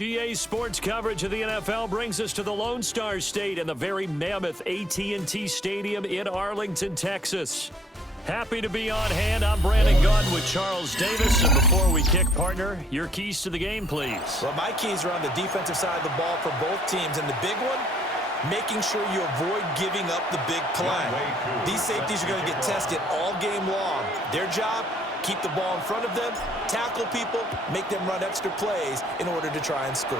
GA Sports coverage of the NFL brings us to the Lone Star State and the very mammoth AT&T Stadium in Arlington, Texas. Happy to be on hand. I'm Brandon Gunn with Charles Davis. And before we kick, partner, your keys to the game, please. Well, my keys are on the defensive side of the ball for both teams. And the big one, making sure you avoid giving up the big play. These safeties are going to get tested all game long. Their job, keep the ball in front of them, tackle people, make them run extra plays in order to try and score.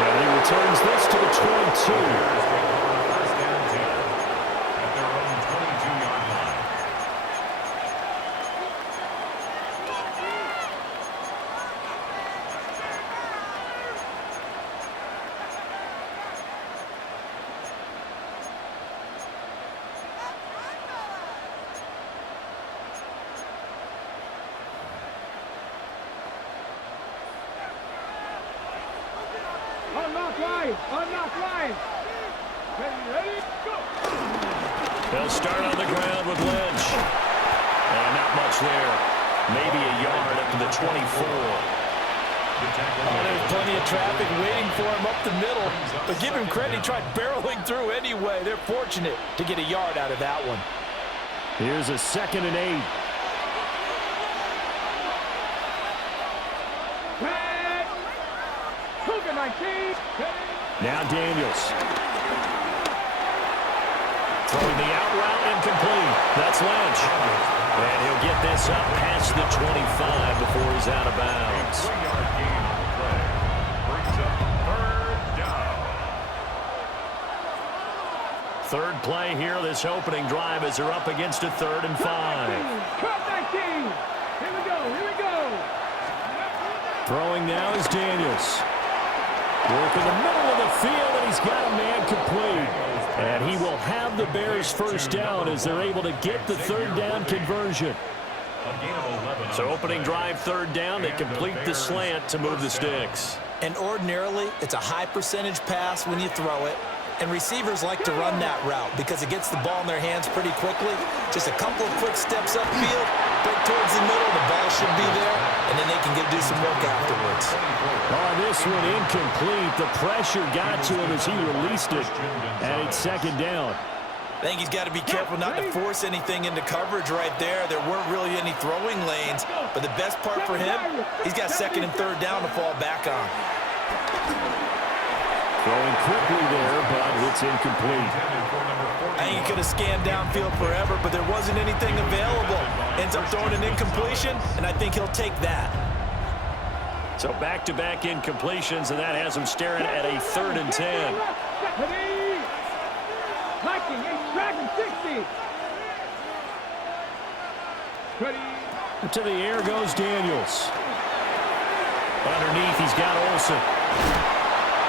And he returns this to the 22. They'll start on the ground with Lynch. And not much there. Maybe a yard up to the 24. Oh, there's plenty of traffic waiting for him up the middle. But give him credit, he tried barreling through anyway. They're fortunate to get a yard out of that one. Here's a 2nd and 8. Now Daniels. Throwing the out route incomplete. That's Lynch. And he'll get this up past the 25 before he's out of bounds. Third play here, this opening drive as they're up against a 3rd and 5. Here we go. Throwing now is Daniels. Work in the middle of the field, and he's got a man complete. And he will have the Bears first down as they're able to get the 3rd down conversion. So opening drive 3rd down, they complete the slant to move the sticks. And ordinarily, it's a high percentage pass when you throw it. And receivers like to run that route because it gets the ball in their hands pretty quickly. Just a couple of quick steps upfield, break towards the middle, the ball should be there, and then they can do some work afterwards. Oh, this one incomplete. The pressure got to him as he released it, and it's 2nd down. I think he's got to be careful not to force anything into coverage right there. There weren't really any throwing lanes, but the best part for him, he's got 2nd and 3rd down to fall back on. Throwing quickly there, but it's incomplete. I think he could have scanned downfield forever, but there wasn't anything available. Ends up throwing an incompletion, and I think he'll take that. So back-to-back incompletions, and that has him staring at a 3rd and 10. To the air goes Daniels. Underneath, he's got Olsen.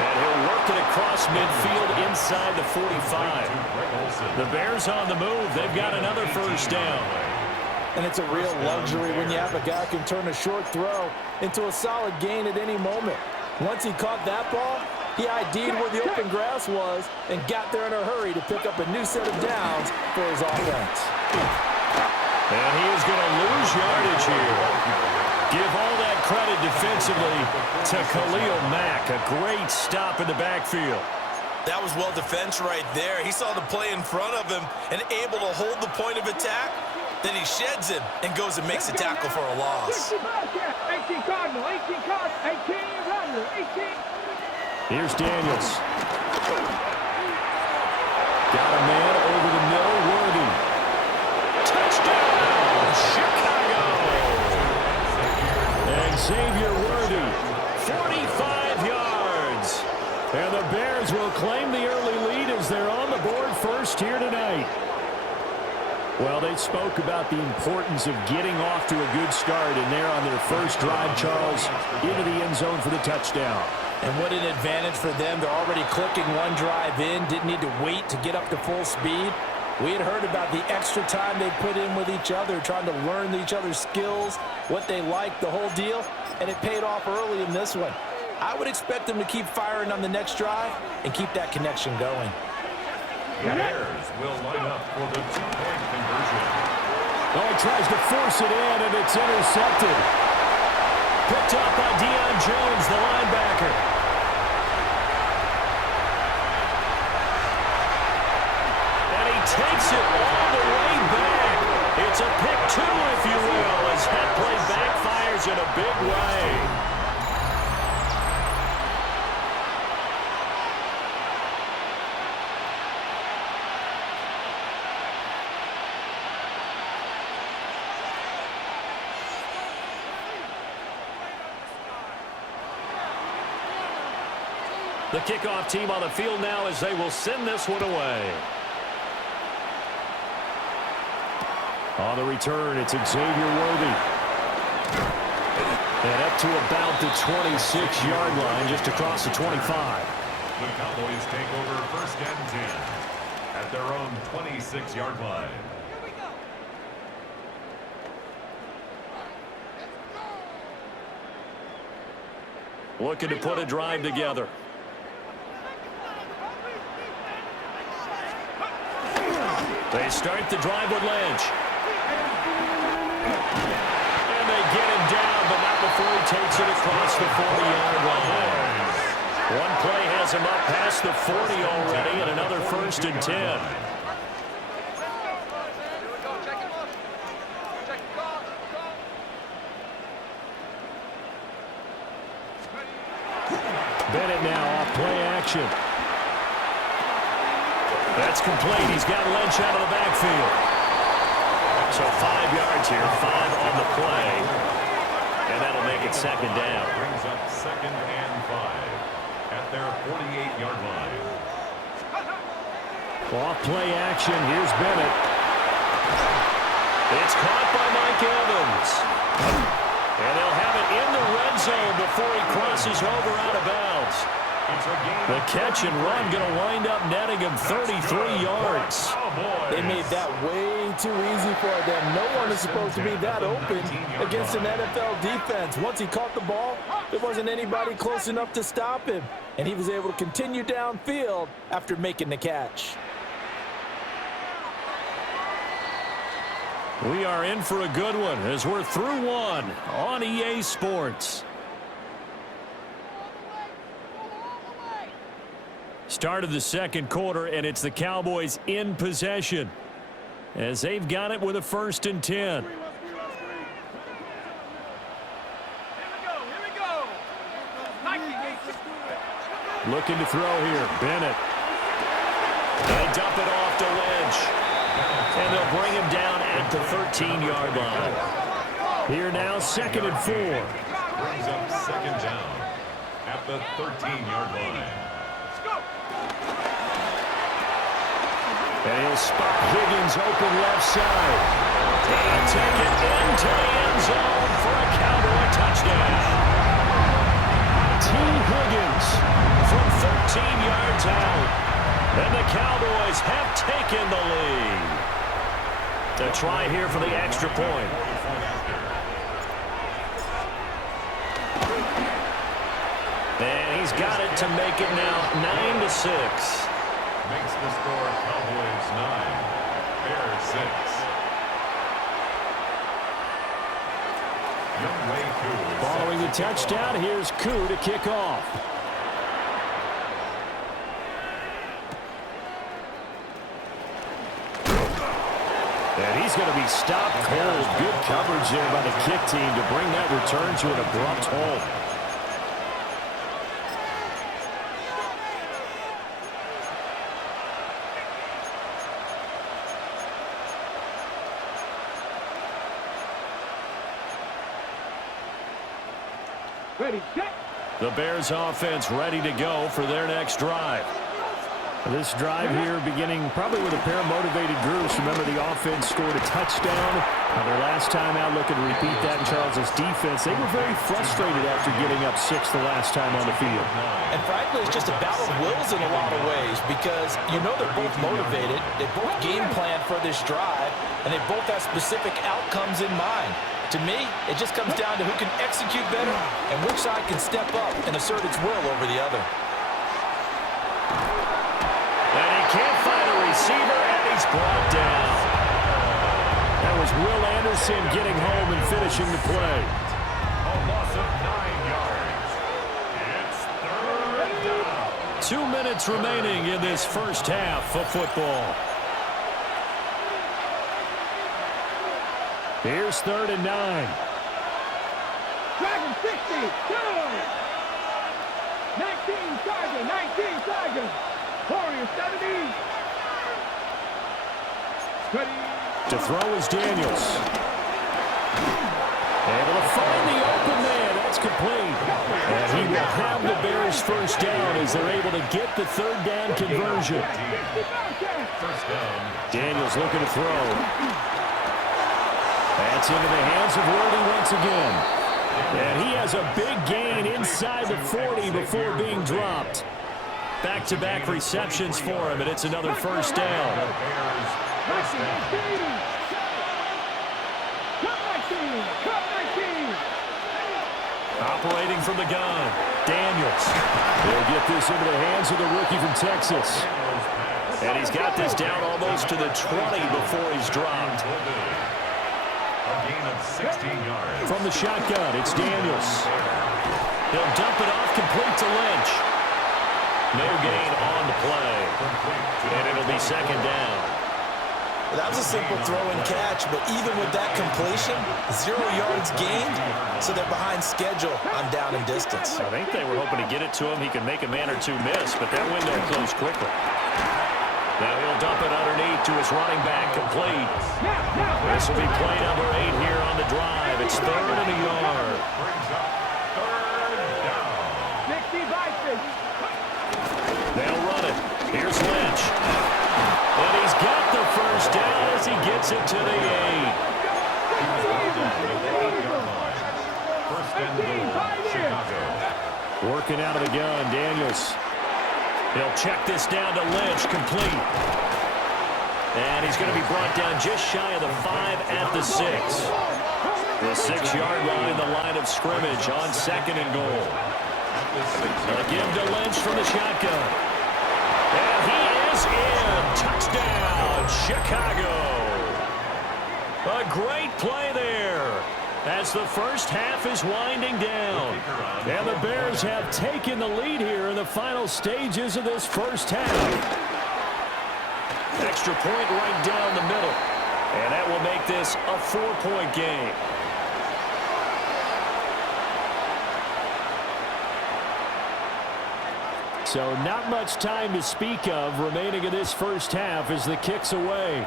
And he'll work it across midfield inside the 45. The Bears on the move. They've got another first down. And it's a real luxury when you have a guy who can turn a short throw into a solid gain at any moment. Once he caught that ball, he ID'd where the open grass was and got there in a hurry to pick up a new set of downs for his offense. And he is going to lose yardage here. Give all that credit defensively to Khalil Mack. A great stop in the backfield. That was well defense right there. He saw the play in front of him and able to hold the point of attack. Then he sheds him and goes and makes a tackle for a loss. 18 Cardinal, 18 Runner, 18. Here's Daniels. Got a man over the middle, Worthy. Touchdown, Chicago! And Xavier Worthy, 45 yards. And the Bears will claim the early lead as they're on the board first here tonight. Well, they spoke about the importance of getting off to a good start, and they're on their first drive, Charles, into the end zone for the touchdown. And what an advantage for them. They're already clicking one drive in, didn't need to wait to get up to full speed. We had heard about the extra time they put in with each other, trying to learn each other's skills, what they like, the whole deal, and it paid off early in this one. I would expect them to keep firing on the next drive and keep that connection going. The Bears will line up for the two-point conversion. Oh, he tries to force it in, and it's intercepted. Picked up by Deion Jones, the linebacker. And he takes it all the way back. It's a pick two, if you will, as that play backfires in a big way. The kickoff team on the field now as they will send this one away. On the return, it's Xavier Worthy. And up to about the 26-yard line, just across the 25. The Cowboys take over first and 10 at their own 26-yard line. Looking to put a drive together. They start the drive with Lynch. And they get him down, but not before he takes it across the 40-yard line. One play has him up past the 40 already, and another first and 10. Bennett now off play action. That's complete. He's got Lynch out of the backfield. So 5 yards here, 5 on the play. And that'll make it second down. Brings up second and 5 at their 48-yard line. Off play action. Here's Bennett. It's caught by Mike Evans. And they'll have it in the red zone before he crosses over out of bounds. The catch and run going to wind up netting him 33 yards. They made that way too easy for them. No one is supposed to be that open against an NFL defense. Once he caught the ball, there wasn't anybody close enough to stop him. And he was able to continue downfield after making the catch. We are in for a good one as we're through one on EA Sports. Start of the second quarter, and it's the Cowboys in possession as they've got it with a first and 10. Here we go. Looking to throw here. Bennett. They dump it off to Lynch. And they'll bring him down at the 13-yard line. Here now, second and 4. Brings up second down at the 13-yard line. And he'll spot Higgins open left side. And take it into the end zone for a Cowboy touchdown. T. Higgins from 13 yards out. And the Cowboys have taken the lead. A try here for the extra point. And he's got it to make it now 9-6. Makes the score Cowboys 9, Bears 6. Following the touchdown, here's Koo to kick off. And he's going to be stopped cold. Good coverage there by the kick team to bring that return to an abrupt halt. Ready, set. The Bears offense ready to go for their next drive. This drive here beginning probably with a pair of motivated groups. Remember, the offense scored a touchdown. Their last time out, looking to repeat that in Charles' defense. They were very frustrated after getting up 6 the last time on the field. And frankly, it's just a battle of wills in a lot of ways because you know they're both motivated. They both game plan for this drive, and they both have specific outcomes in mind. To me, it just comes down to who can execute better and which side can step up and assert its will over the other. And he can't find a receiver, and he's brought down. That was Will Anderson getting home and finishing the play. A loss of 9 yards. It's third down. 2 minutes remaining in this first half of football. Here's 3rd and 9. Dragon 60, go! 19 Tigers. Warriors 70. Ready. To throw is Daniels. Able to find the open man. That's complete. And he will have the Bears first down as they're able to get the 3rd down conversion. First down. Daniels looking to throw. That's into the hands of Worthy once again. And he has a big gain inside the 40 before being dropped. Back-to-back receptions for him, and it's another first down. Operating from the gun, Daniels. They'll get this into the hands of the rookie from Texas. And he's got this down almost to the 20 before he's dropped. A gain of 16 yards. From the shotgun, it's Daniels. He'll dump it off complete to Lynch. No gain on the play. And it'll be 2nd down. That was a simple throw and catch, but even with that completion, 0 yards gained, so they're behind schedule on down and distance. I think they were hoping to get it to him. He could make a man or two miss, but that window closed quickly. Now he'll dump it underneath to his running back, complete. This will be play number 8 here on the drive. It's 3rd and a yard. Brings up 3rd down. 60 Vikings. They'll run it. Here's Lynch. And he's got the first down as he gets it to the 8. First and goal, Chicago. Working out of the gun, Daniels. He'll check this down to Lynch, complete. And he's going to be brought down just shy of the 5 at the 6. The 6-yard line, the line of scrimmage on 2nd and goal. They'll give to Lynch from the shotgun. And he is in. Touchdown, Chicago. A great play there as the first half is winding down. And the Bears have taken the lead here in the final stages of this first half. Extra point right down the middle. And that will make this a 4-point game. So not much time to speak of remaining in this first half as the kick's away.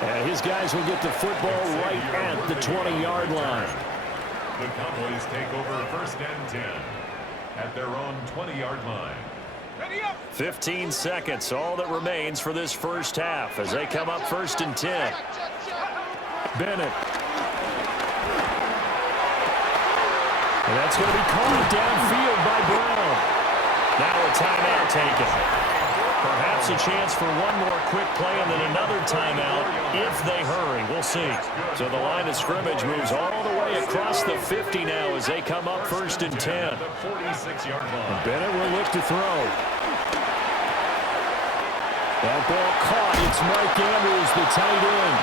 And his guys will get the football right at the 20-yard line. The Cowboys take over 1st and 10 at their own 20-yard line. 15 seconds, all that remains for this first half as they come up 1st and 10. Bennett. And that's going to be called downfield by Brown. Now a timeout taken. Perhaps a chance for one more quick play and then another timeout if they hurry. We'll see. So the line of scrimmage moves all the way across the 50 now as they come up 1st and 10. The 46-yard line. Bennett will look to throw. That ball caught. It's Mike Andrews, the tight end.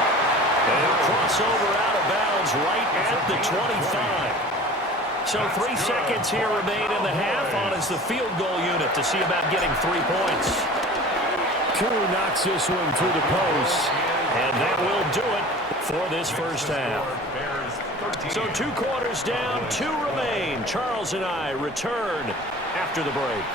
And he'll cross over out of bounds right at the 25. So 3 seconds here remain in the half on as the field goal unit to see about getting 3 points. Koo knocks this one through the post. And that will do it for this first half. So 2 quarters down, 2 remain. Charles and I return after the break.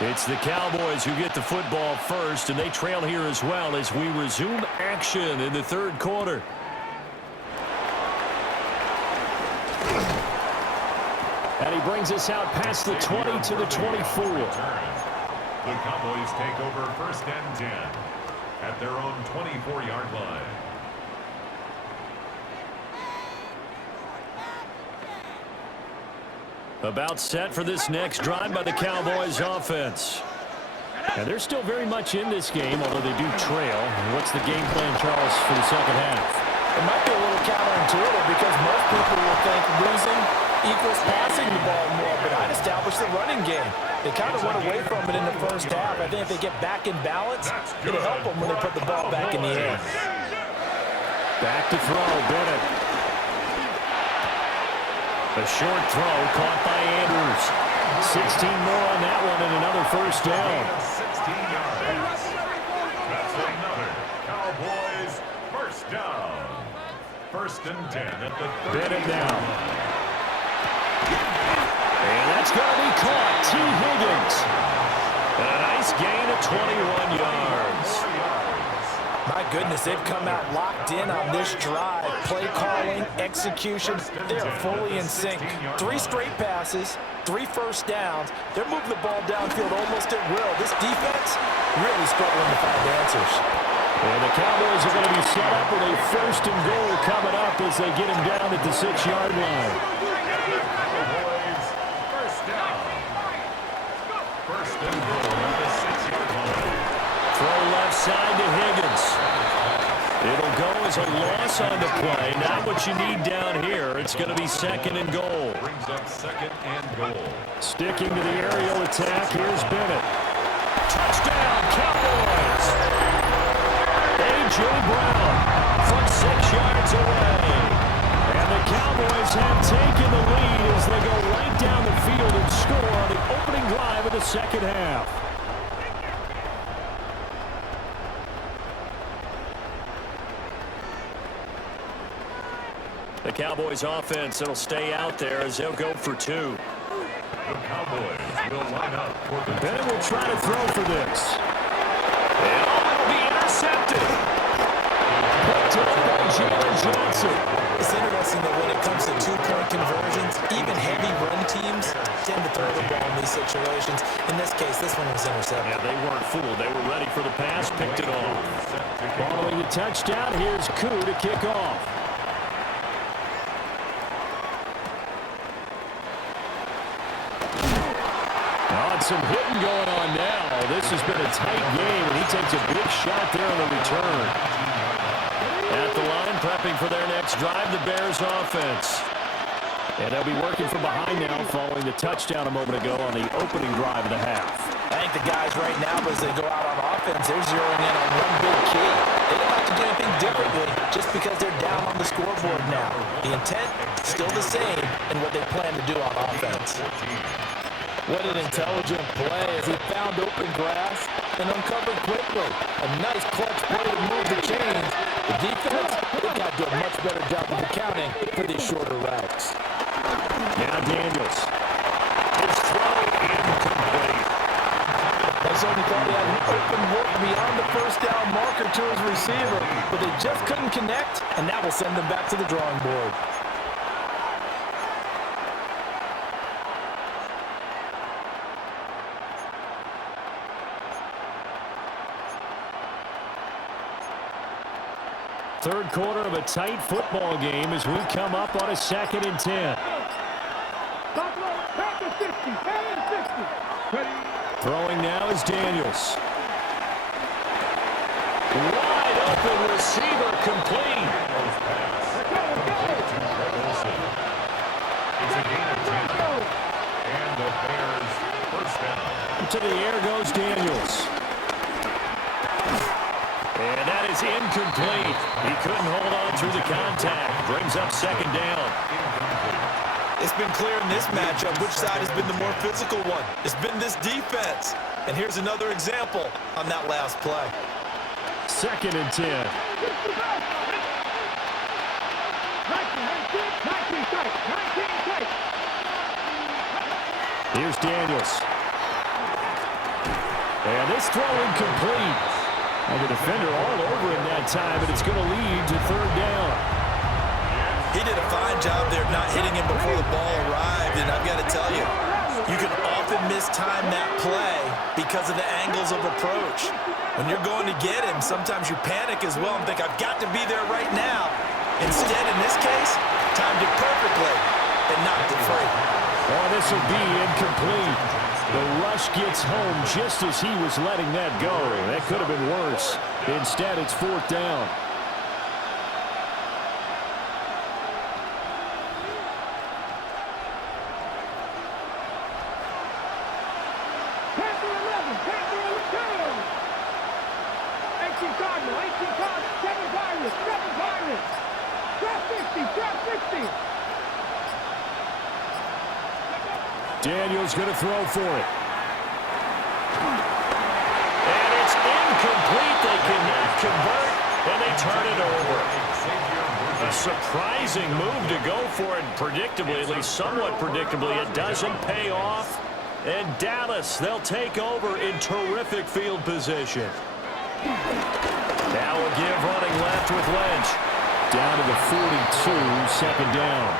It's the Cowboys who get the football first, and they trail here as well as we resume action in the 3rd quarter. And he brings us out past the 20 to the 24. The Cowboys take over 1st and 10 at their own 24-yard line. About set for this next drive by the Cowboys offense. And they're still very much in this game, although they do trail. What's the game plan, Charles, for the second half? It might be a little counterintuitive because most people will think losing equals passing the ball more, but I'd establish the running game. They kind of went away from it in the first half. I think if they get back in balance, it'll help them when they put the ball back in the air. Back to throw, Bennett. A short throw caught by Andrews. 16 more on that one and another first down. 16 yards. That's another Cowboys first down. First and 10 at the 30. Bennett now. And that's going to be caught. T. Higgins. And a nice gain of 21 yards. My goodness, they've come out locked in on this drive. Play calling, execution, they are fully in sync. 3 straight passes, 3 first downs. They're moving the ball downfield almost at will. This defense really struggling to find answers. And the Cowboys are going to be set up with a first and goal coming up as they get him down at the 6-yard line. Cowboys first down. First and goal at the 6-yard line. Throw left side to Higgins. It'll go as a loss on the play. Not what you need down here. It's going to be second and goal. Brings up second and goal. Sticking to the aerial attack, here's Bennett. Touchdown, Cowboys! A.J. Brown from 6 yards away. And the Cowboys have taken the lead as they go right down the field and score on the opening drive of the second half. The Cowboys offense, it'll stay out there as they'll go for 2. The Cowboys will line up for the Bennett will try to throw for this. And it'll be intercepted. Picked up by Jalen Johnson. It's interesting that when it comes to 2-point conversions, even heavy run teams tend to throw the ball in these situations. In this case, this one was intercepted. Yeah, they weren't fooled. They were ready for the pass, picked it off. Following the touchdown, here's Koo to kick off. Some hitting going on now. This has been a tight game, and he takes a big shot there on the return. At the line, prepping for their next drive, the Bears offense. And they'll be working from behind now following the touchdown a moment ago on the opening drive of the half. I think the guys right now, as they go out on offense, they're zeroing in on one big key. They don't have to do anything differently just because they're down on the scoreboard now. The intent, still the same, and what they plan to do on offense. What an intelligent play as he found open grass and uncovered quickly. A nice clutch play to move the chains. The defense, they've got to do a much better job of accounting for these shorter routes. Now Daniels. His throw incomplete. Only thought he had an open look beyond the first down marker to his receiver, but they just couldn't connect, and that will send them back to the drawing board. Third quarter of a tight football game as we come up on a 2nd and 10. Throwing now is Daniels. Wide open receiver complete. It's a gain of 10. And the Bears first down. To the air goes Daniels. And that is incomplete. He couldn't hold on through the contact. Brings up second down. It's been clear in this matchup which side has been the more physical one. It's been this defense. And here's another example on that last play. 2nd and 10. Here's Daniels. And this throw incomplete. And the defender all over him that time, but it's going to lead to 3rd down. He did a fine job there not hitting him before the ball arrived, and I've got to tell you, you can often mistime that play because of the angles of approach. When you're going to get him, sometimes you panic as well and think, I've got to be there right now. Instead, in this case, timed it perfectly and knocked it free. Oh, this will be incomplete. The rush gets home just as he was letting that go. That could have been worse. Instead, it's 4th down. Cardinal, 18 Cardinal, 7 Pirates, 7 Pirates. Drop 60, drop 60. Daniel's going to throw for it. And it's incomplete. They cannot convert, and they turn it over. A surprising move to go for it, predictably, at least somewhat predictably. It doesn't pay off. And Dallas, they'll take over in terrific field position. Now a give running left with Lynch. Down to the 42, second down.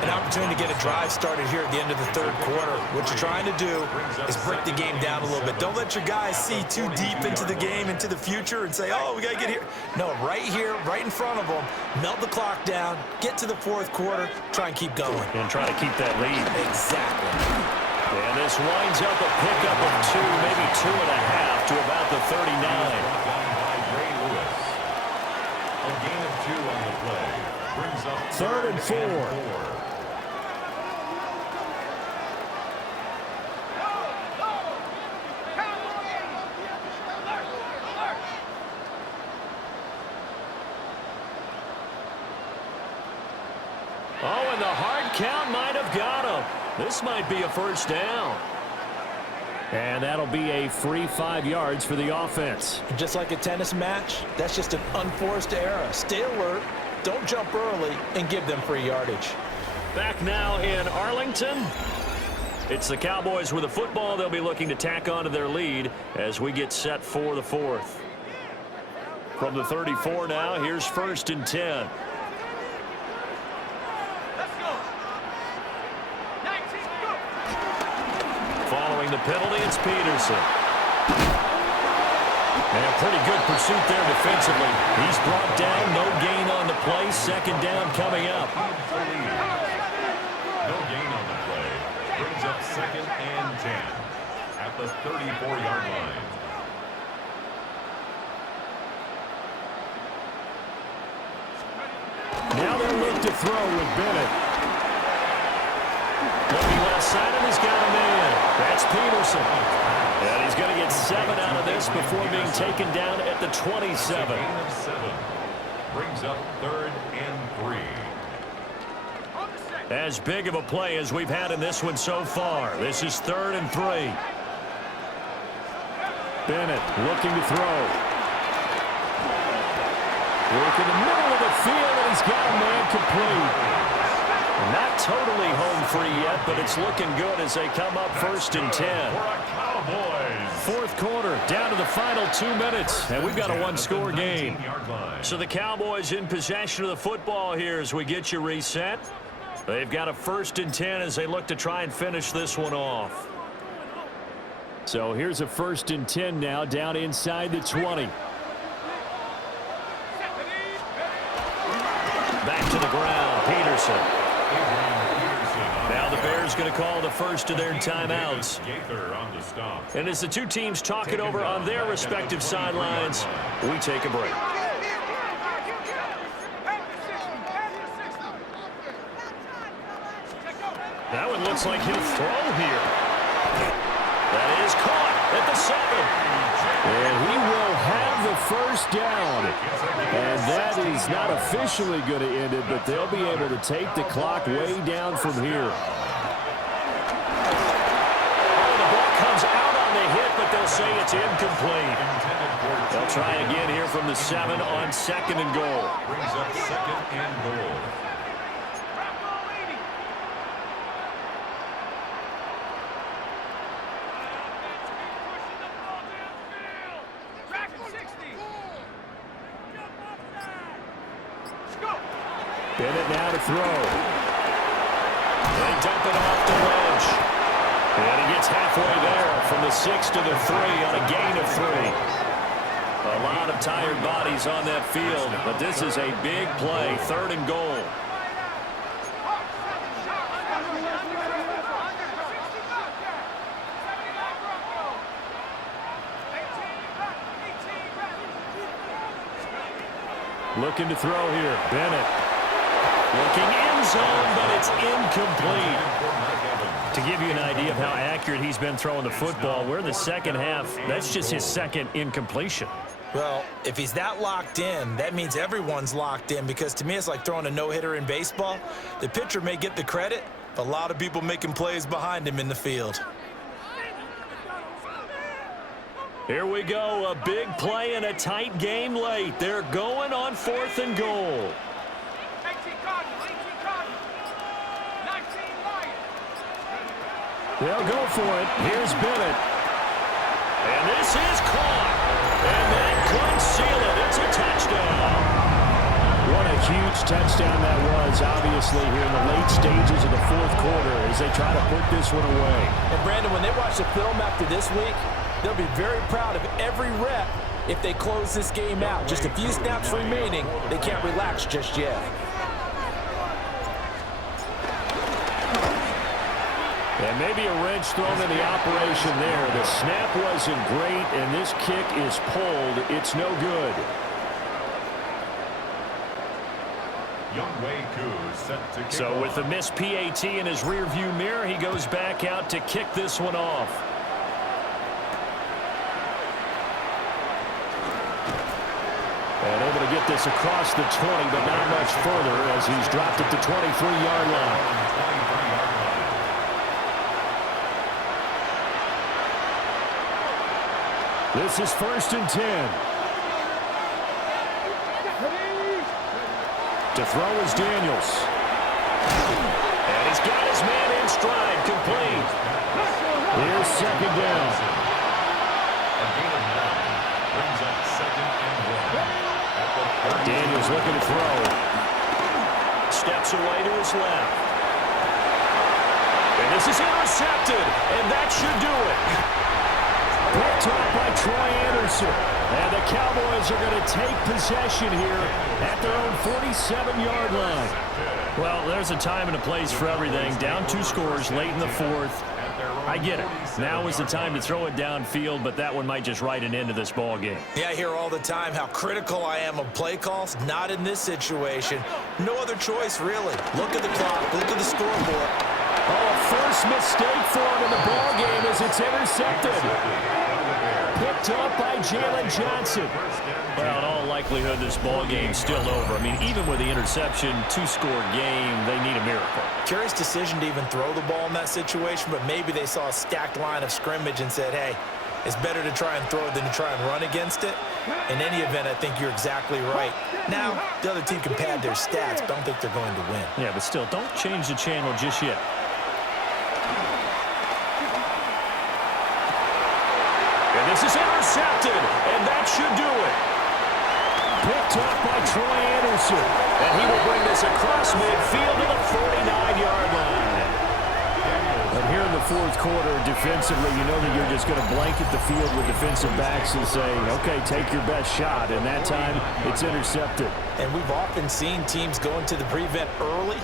An opportunity to get a drive started here at the end of the third quarter. What you're trying to do is break the game down a little bit. Don't let your guys see too deep into the game, into the future, and say, oh, we got to get here. No, right here, right in front of them, melt the clock down, get to the fourth quarter, try and keep going. And try to keep that lead. Exactly. And this winds up a pickup of 2, maybe 2.5 to about the 39. A gain of 2 on the play. Brings up 3rd and 4. Oh, and the hard count might have got him. This might be a first down. And that'll be a free 5 yards for the offense. Just like a tennis match, that's just an unforced error. Stay alert, don't jump early, and give them free yardage. Back now in Arlington. It's the Cowboys with the football. They'll be looking to tack on to their lead as we get set for the 4th. From the 34 now, here's 1st and 10. Following the penalty, it's Peterson. And a pretty good pursuit there defensively. He's brought down, no gain on the play. Second down coming up. No gain on the play. Brings up 2nd and 10 at the 34-yard line. Now they'll look to throw with Bennett. Looking left side, and he's got a man. That's Peterson. And he's going to get 7 out of this before being taken down at the 27. Gain of 7. Brings up 3rd and 3. As big of a play as we've had in this one so far. This is 3rd and 3. Bennett looking to throw. Work in the middle of the field, and he's got a man complete. Not totally home free yet, but it's looking good as they come up 1st and 10. Fourth quarter, down to the final 2 minutes, and we've got a one-score game. So the Cowboys in possession of the football here as we get you reset. They've got a 1st and 10 as they look to try and finish this one off. So here's a 1st and 10 now, down inside the 20. Back to the ground, Peterson. Now the Bears going to call the first of their timeouts. And as the two teams talk it over on their respective sidelines, we take a break. That one looks like he'll throw here. That is caught at the 7. And he will have the first down. And that is not officially going to end it, but they'll be able to take the clock way down from here. Oh, the ball comes out on the hit, but they'll say it's incomplete. They'll try again here from the 7 on 2nd and goal. Brings up 2nd and goal. Bennett now to throw. They dump it off to Lynch. And he gets halfway there from the 6 to the 3 on a gain of 3. A lot of tired bodies on that field, but this is a big play, 3rd and goal. Looking to throw here, Bennett. Looking end zone, but it's incomplete. To give you an idea of how accurate he's been throwing the football, we're in the second half. That's just his 2nd incompletion. Well, if he's that locked in, that means everyone's locked in, because to me it's like throwing a no-hitter in baseball. The pitcher may get the credit, but a lot of people making plays behind him in the field. Here we go, a big play in a tight game late. They're going on 4th and goal. They'll go for it. Here's Bennett. And this is caught. And that could seal it. It's a touchdown. What a huge touchdown that was, obviously, here in the late stages of the 4th quarter as they try to put this one away. And, Brandon, when they watch the film after this week, they'll be very proud of every rep if they close this game out. Just a few snaps remaining. They can't relax just yet. And maybe a wrench thrown in the operation there. The snap wasn't great, and this kick is pulled. It's no good. So with the missed PAT in his rearview mirror, he goes back out to kick this one off. And able to get this across the 20, but not much further as he's dropped at the 23-yard line. This is 1st and 10. To throw is Daniels. And he's got his man in stride, complete. Here's 2nd down. Daniels looking to throw. Steps away to his left. And this is intercepted, and that should do it. Picked up by Troy Anderson. And the Cowboys are going to take possession here at their own 47-yard line. Well, there's a time and a place for everything. Down 2 scores late in the 4th. I get it. Now is the time to throw it downfield, but that one might just write an end to this ball game. Yeah, I hear all the time how critical I am of play calls. Not in this situation. No other choice, really. Look at the clock. Look at the scoreboard. Oh, a first mistake for him in the ball game as it's intercepted. Picked up by Jalen Johnson. Well, in all likelihood, this ball game's still over. I mean, even with the interception, 2-score game, they need a miracle. Curious decision to even throw the ball in that situation, but maybe they saw a stacked line of scrimmage and said, hey, it's better to try and throw it than to try and run against it. In any event, I think you're exactly right. Now, the other team can pad their stats, but I don't think they're going to win. Yeah, but still, don't change the channel just yet. And this is intercepted, and that should do it. Picked up by Troy Anderson, and he will bring this across midfield to the 49-yard line. And here in the 4th quarter, defensively, you know that you're just going to blanket the field with defensive backs and say, okay, take your best shot. And that time, it's intercepted. And we've often seen teams go into the prevent early,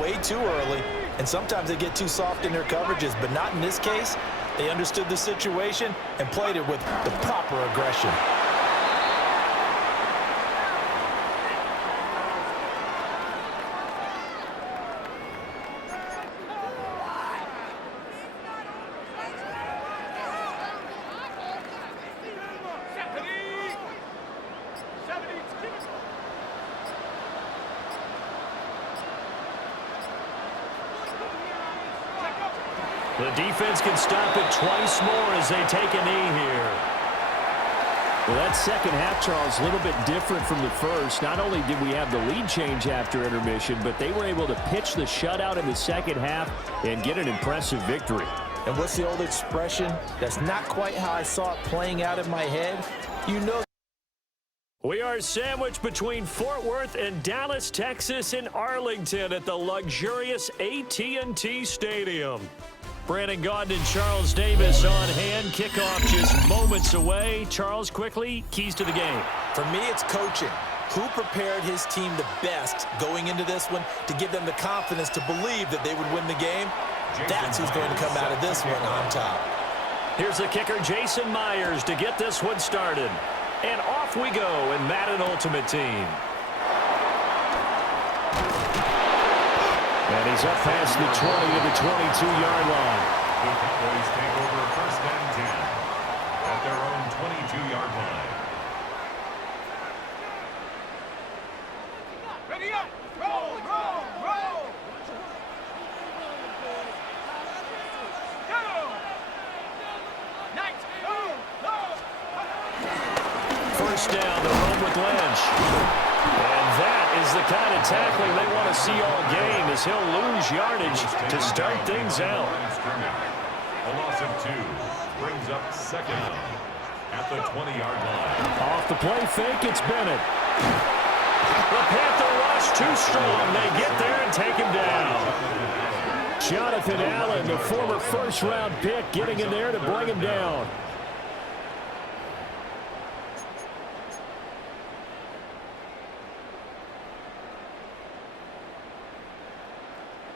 way too early, and sometimes they get too soft in their coverages, but not in this case. They understood the situation and played it with the proper aggression. The defense can stop it twice more as they take a knee here. Well, that second half, Charles, a little bit different from the first. Not only did we have the lead change after intermission, but they were able to pitch the shutout in the second half and get an impressive victory. And what's the old expression? That's not quite how I saw it playing out in my head. You know. We are sandwiched between Fort Worth and Dallas, Texas, and Arlington at the luxurious AT&T Stadium. Brandon Gaudin and Charles Davis on hand. Kickoff just moments away. Charles, quickly, keys to the game. For me, it's coaching. Who prepared his team the best going into this one to give them the confidence to believe that they would win the game? That's who's going to come out of this one on top. Here's the kicker, Jason Myers, to get this one started. And off we go in Madden Ultimate Team. And he's up past the 20 to the 22-yard line. The Cowboys take over 1st and 10 at their own 22-yard line. first down. They'll run with Lynch. And that is the kind of tackling they want to see all game, as he'll lose yardage to start things out. A loss of 2 brings up second down at the 20-yard line. Off the play fake, it's Bennett. The Panther rush too strong. They get there and take him down. Jonathan Allen, the former first-round pick, getting in there to bring him down.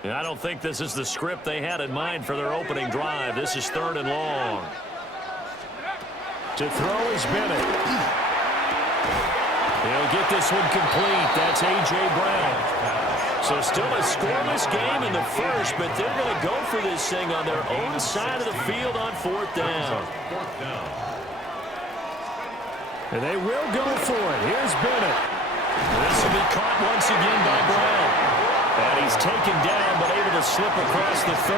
I don't think this is the script they had in mind for their opening drive. This is 3rd and long. To throw is Bennett. He'll get this one complete. That's A.J. Brown. So still a scoreless game in the first, but they're going to go for this thing on their own side of the field on 4th down. And they will go for it. Here's Bennett. This will be caught once again by Brown. And he's taken down, but able to slip across the 35.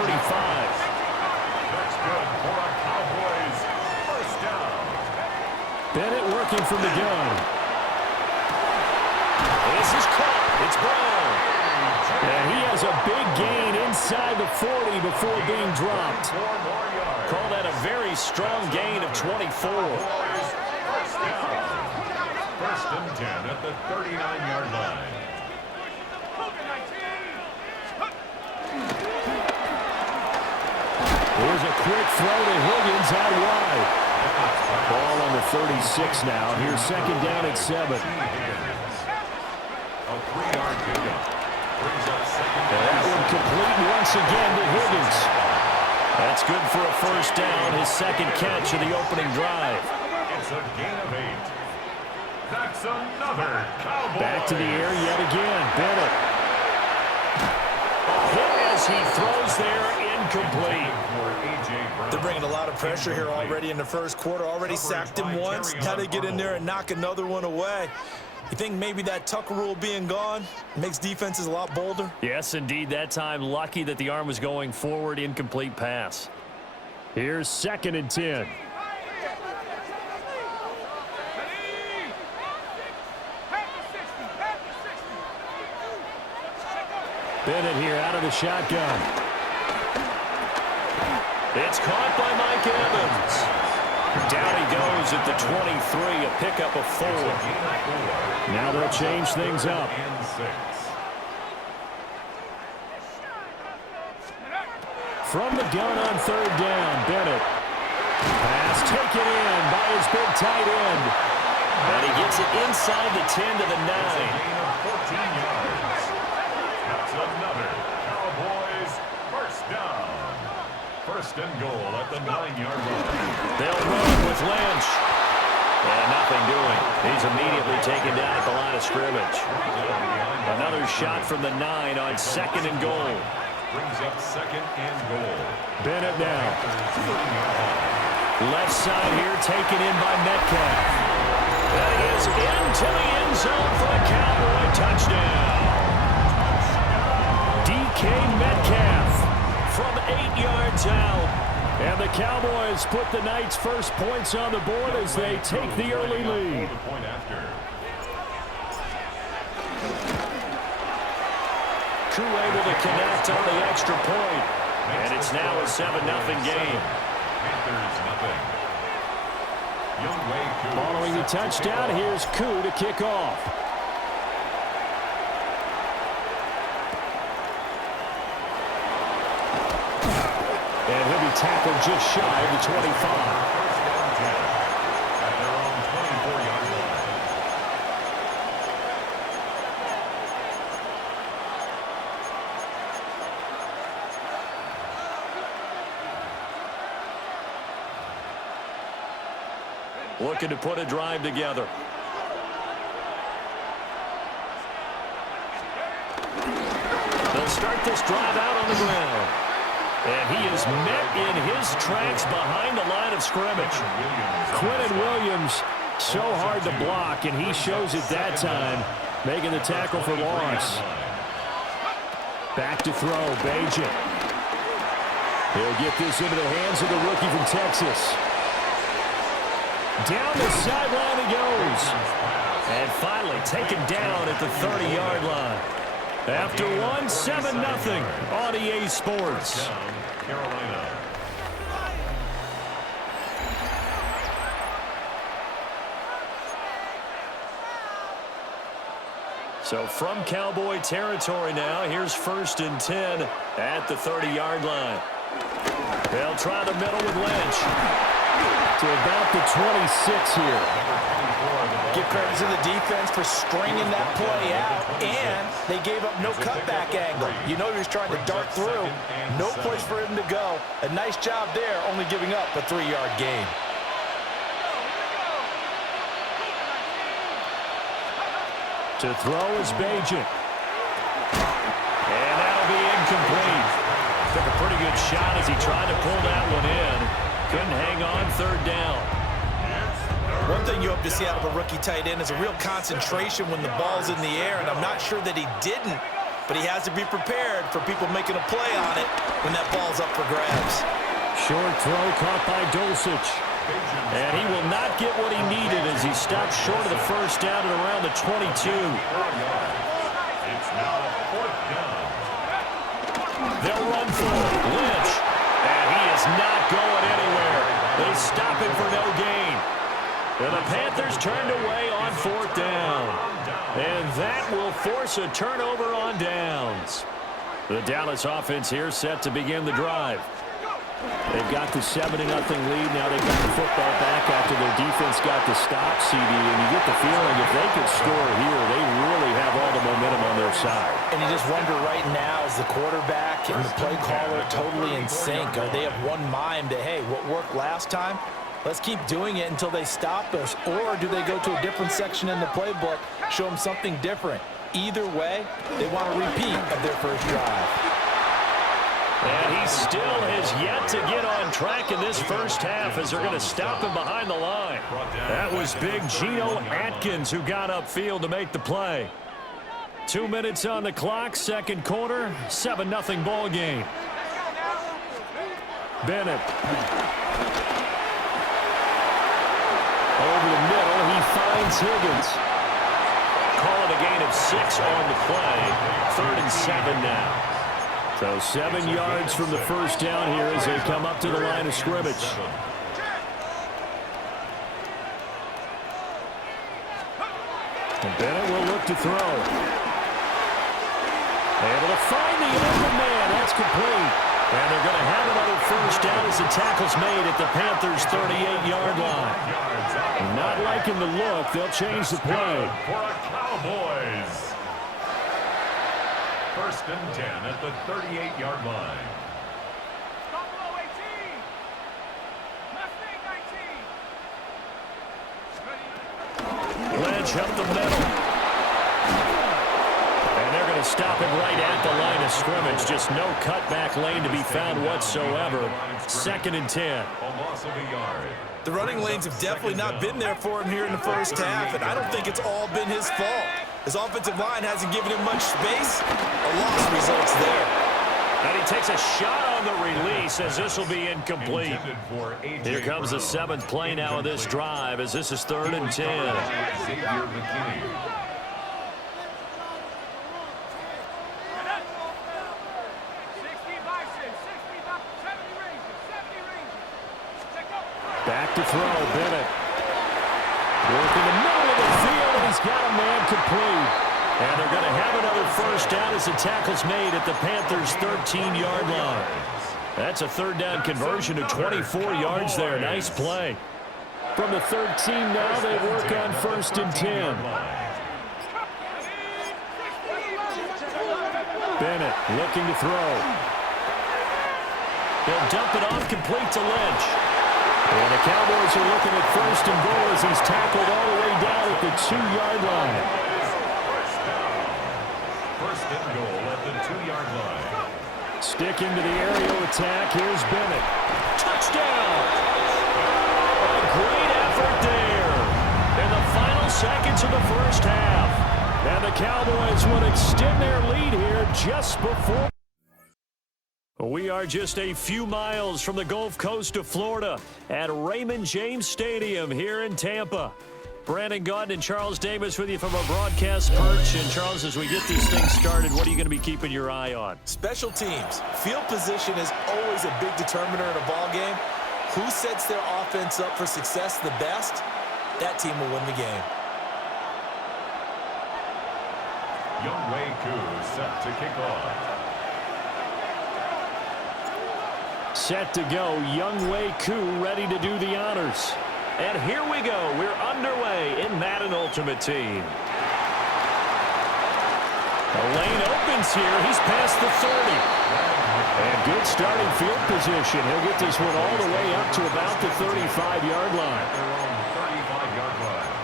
That's good for a Cowboys first down. Bennett working from the gun. This is caught. It's Brown. And he has a big gain inside the 40 before being dropped. Call that a very strong gain of 24. First down. 1st and 10 at the 39-yard line. Here's a quick throw to Higgins out wide. Ball on the 36 now. Here's 2nd down at 7. A 3-yard pickup. Brings up second And that one complete once again to Higgins. That's good for a first down, his 2nd catch of the opening drive. It's a gain of 8. That's another Cowboy. Back to the air yet again. Bennett. A hit as he throws there, incomplete. They're bringing a lot of pressure here already in the first quarter. Already sacked him once. Got to get in there and knock another one away. You think maybe that Tucker rule being gone makes defenses a lot bolder? Yes, indeed. That time, lucky that the arm was going forward. Incomplete pass. Here's 2nd and 10. Bennett here out of the shotgun. It's caught by Mike Evans. Down he goes at the 23, a pickup of 4. Now they'll change things up. From the gun on 3rd down, Bennett. Pass taken in by his big tight end. And he gets it inside the 10 to the 9. That's another Cowboys first down. 1st and goal at the 9-yard line. They'll run with Lynch. And nothing doing. He's immediately taken down at the line of scrimmage. Another shot from the 9 on 2nd and goal. Brings up 2nd and goal. Bennett now. Left side here taken in by Metcalf. That is into the end zone for a Cowboy touchdown. DK Metcalf from 8 yards out. And the Cowboys put the night's first points on the board as they take the early lead. Crew able to connect on the extra point. And it's now a 7-0 game. Following the touchdown, here's Koo to kick off. And he'll be tackled just shy of the 25. Looking to put a drive together. They'll start this drive out on the ground. And he is met in his tracks behind the line of scrimmage. Quentin Williams, so hard to block, and he shows it that time, making the tackle for loss. Back to throw, Bajan. He'll get this into the hands of the rookie from Texas. Down the sideline he goes. And finally taken down at the 30-yard line. After one, 7-0 on EA Sports. Carolina. So from Cowboy territory now, here's 1st and 10 at the 30-yard line. They'll try the middle with Lynch. To about the 26 here. Give credit to the defense for stringing that play out, and they gave up no cutback angle. You know he was trying to dart through. No place for him to go. A nice job there, only giving up a 3-yard gain. To throw is Bagent. And that'll be incomplete. Took a pretty good shot as he tried to pull that one in. Couldn't hang on 3rd down. One thing you hope to see out of a rookie tight end is a real concentration when the ball's in the air, and I'm not sure that he didn't, but he has to be prepared for people making a play on it when that ball's up for grabs. Short throw caught by Dulcich. And he will not get what he needed as he stopped short of the 1st down at around the 22. It's now 4th down. They'll run for it. Lynch. And he is not going anywhere. They stop him for no gain. And the Panthers turned away on 4th down. And that will force a turnover on downs. The Dallas offense here set to begin the drive. They've got the 7-0 lead. Now they've got the football back after their defense got the stop, CD. And you get the feeling if they could score here, they really have all the momentum on their side. And you just wonder right now, is the quarterback and the play caller totally in sync? Are they of one mind that, hey, what worked last time? Let's keep doing it until they stop us. Or do they go to a different section in the playbook, show them something different? Either way, they want a repeat of their first drive. And he still has yet to get on track in this first half as they're going to stop him behind the line. That was big Geno Atkins who got upfield to make the play. 2 minutes on the clock, 2nd quarter, 7-0 ball game. Bennett. Over the middle, he finds Higgins. Call it a gain of 6 on the play. 3rd and 7 now. So 7 yards from the 1st down here as they come up to the line of scrimmage. And Bennett will look to throw. Able to find the open man. That's complete. And they're going to have another 1st down as the tackle's made at the Panthers' 38-yard line. Not liking the look. They'll change the play. For a Cowboys. 1st and 10 at the 38-yard line. Lynch up the middle. And they're going to stop him right at the line of scrimmage. Just no cutback lane to be found whatsoever. 2nd and 10. A loss of a yard. The running lanes have definitely not been there for him here in the first half, and I don't think it's all been his fault. His offensive line hasn't given him much space. A loss results there. And he takes a shot on the release as this will be incomplete. Here comes the 7th play now of this drive as this is 3rd and 10. Back to throw, Bennett. Working the middle of the field, and he's got a man complete. And they're going to have another 1st down as the tackle's made at the Panthers' 13-yard line. That's a 3rd down conversion of 24 yards there. Nice play. From the 13 now, they work on 1st and 10. Bennett looking to throw. He'll dump it off complete to Lynch. And the Cowboys are looking at 1st and goal as he's tackled all the way down at the 2-yard line. 1st and goal at the 2-yard line. Sticking to the aerial attack, here's Bennett. Touchdown! A great effort there in the final seconds of the first half. And the Cowboys would extend their lead here just before We are just a few miles from the Gulf Coast of Florida at Raymond James Stadium here in Tampa. Brandon Gaudin and Charles Davis with you from our broadcast perch. And Charles, as we get these things started, what are you going to be keeping your eye on? Special teams. Field position is always a big determiner in a ball game. Who sets their offense up for success the best, that team will win the game. Younghoe Koo set to kick off. Set to go, Younghoe Koo ready to do the honors. And here we go. We're underway in Madden Ultimate Team. The lane opens here. He's past the 30. And good starting field position. He'll get this one all the way up to about the 35-yard line. Their own 35-yard line.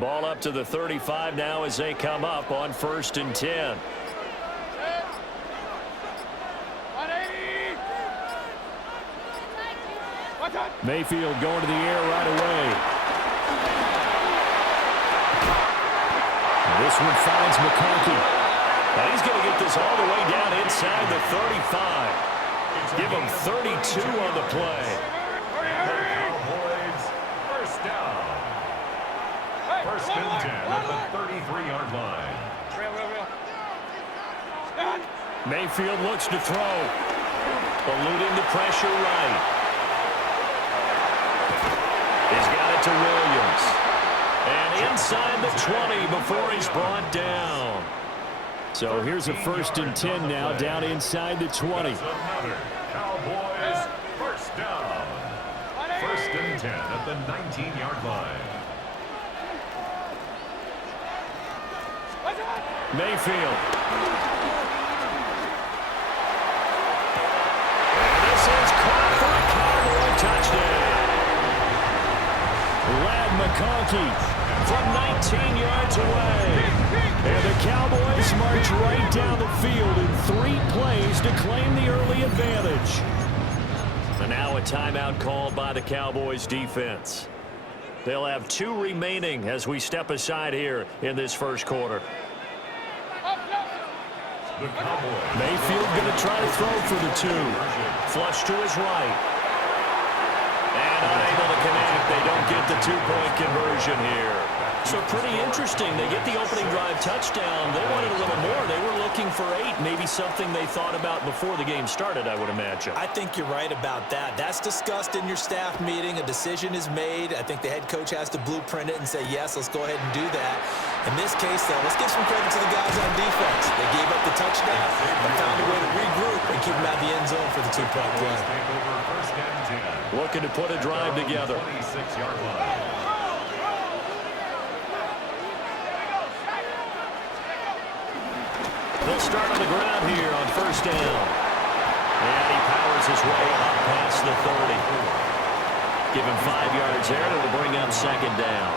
Ball up to the 35 now as they come up on 1st and 10. Mayfield going to the air right away. This one finds McConkey. And he's going to get this all the way down inside the 35. Give him 32 on the play. Cowboys, first down. 1st and 10 at the 33-yard line. Mayfield looks to throw. Eluding the pressure right. He's got it to Williams. And inside the 20 before he's brought down. So here's a 1st and 10 now down inside the 20. That's another Cowboys first down. 1st and 10 at the 19-yard line. Mayfield. And this is caught for a Cowboy touchdown. Lad McConkey from 19 yards away. And the Cowboys march right down the field in 3 plays to claim the early advantage. And now a timeout called by the Cowboys defense. They'll have 2 remaining as we step aside here in this first quarter. Mayfield going to try to throw for the 2. Flush to his right. And unable to connect. They don't get the 2-point conversion here. So pretty interesting. They get the opening drive touchdown. They wanted a little more. They were looking for 8. Maybe something they thought about before the game started, I would imagine. I think you're right about that. That's discussed in your staff meeting. A decision is made. I think the head coach has to blueprint it and say, yes, let's go ahead and do that. In this case, though, let's give some credit to the guys on defense. They gave up the touchdown, but found a way to regroup and keep them out the end zone for the 2-point play. Looking to put a drive together. 26-yard line. They'll start on the ground here on 1st down. And he powers his way up past the 30. Give him 5 yards there. It'll bring up 2nd down.